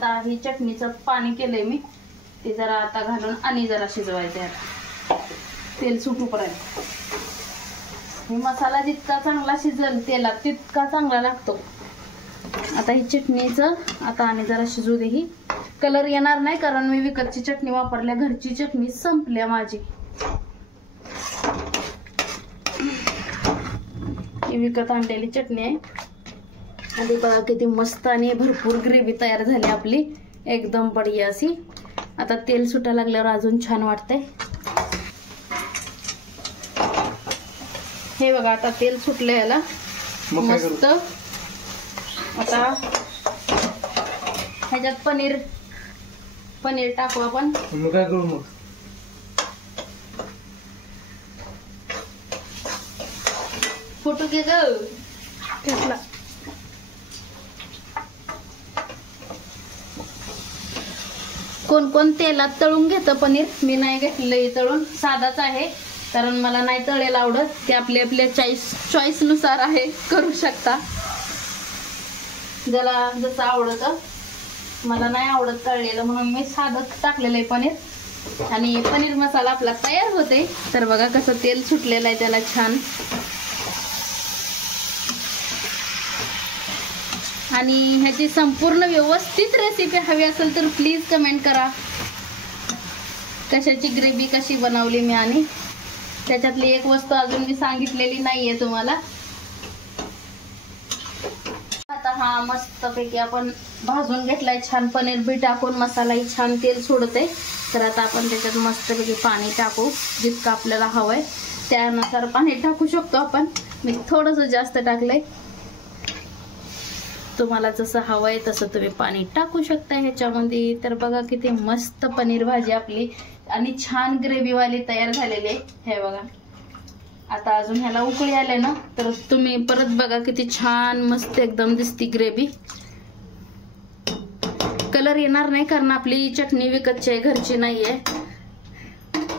आता ही चटणीचं पाणी केलंय मी, ते जरा आता घालून आणि जरा शिजवायचं आता तेल सुटूपर्यंत. हे मसाला जितका चांगला शिजेल तेलात तितका चांगला लागतो. आता ही चटणीचं आता आणि जरा शिजू दे. ही कलर येणार नाही कारण मी विकतची चटणी वापरल्या, घरची चटणी संपल्या माझी. ही विकत आणलेली चटणी आहे आणि बघा किती मस्त आणि भरपूर ग्रेव्ही तयार झाली आपली, एकदम बढिया अशी. आता तेल सुटायला लागल्यावर अजून छान वाटतंय. हे बघा आता तेल सुटलं याला मस्त. आता ह्याच्यात पनीर टाकू आपण. काय करू मग? फोटो घे ग. घेतला. कोण कोण तेलात तळून घेतं पनीर, मी नाही घेतलंय तळून, साधाच आहे कारण मला नाही तळेल आवडत. ते आपल्या आपल्या चॉईस नुसार आहे, करू शकता ज्याला जसं आवडतं. मला नाही आवडत तळलेलं म्हणून मी साधं टाकलेलं आहे पनीर. आणि पनीर मसाला आपला तयार होते. तर बघा कसं तेल सुटलेलं आहे त्याला छान. आणि ह्याची संपूर्ण व्यवस्थित रेसिपी हवी असेल तर प्लीज कमेंट करा. कशाची ग्रेव्ही कशी बनवली मी, आणि त्याच्यातली एक वस्तू अजून मी सांगितलेली नाहीये तुम्हाला. आता हा मस्तपैकी आपण भाजून घेतलाय छान, पनीर बी टाकून मसालाही छान तेल सोडते. तर आता आपण त्याच्यात मस्तपैकी पाणी टाकू, जितकं आपल्याला हवंय त्यानुसार पाणी टाकू शकतो आपण. मी थोडंसं जास्त टाकलंय, तुम्हाला जसं हवंय तसं तुम्ही पाणी टाकू शकता ह्याच्यामध्ये. तर बघा किती मस्त पनीर भाजी आपली आणि छान ग्रेव्ही वाली तयार झालेली आहे. हे बघा आता अजून ह्याला उकळी आले ना तर तुम्ही परत बघा किती छान मस्त एकदम दिसती ग्रेव्ही. कलर येणार नाही कारण आपली चटणी विकतची आहे, घरची नाहीये.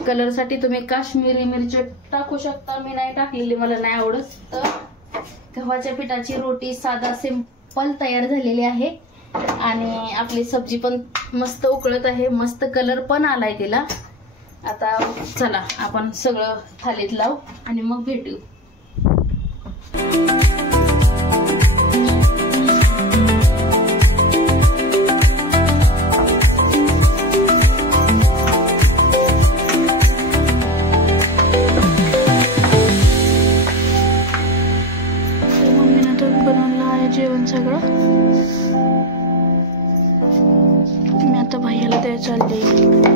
कलर साठी तुम्ही काश्मीरी मिरची टाकू शकता, मी नाही टाकलेली, मला नाही आवडत. तर गव्हाच्या पिठाची रोटी साधा सिंपल तयार झालेली आहे. आणि आपली सब्जी पण मस्त उकळत आहे, मस्त कलर पण आलाय तिला. आता चला आपण सगळं थालीत लावू आणि मग भेटू. मम्मीने तर बनवलं आहे जेवण सगळं. मी आता भैयाला द्यायला चालली.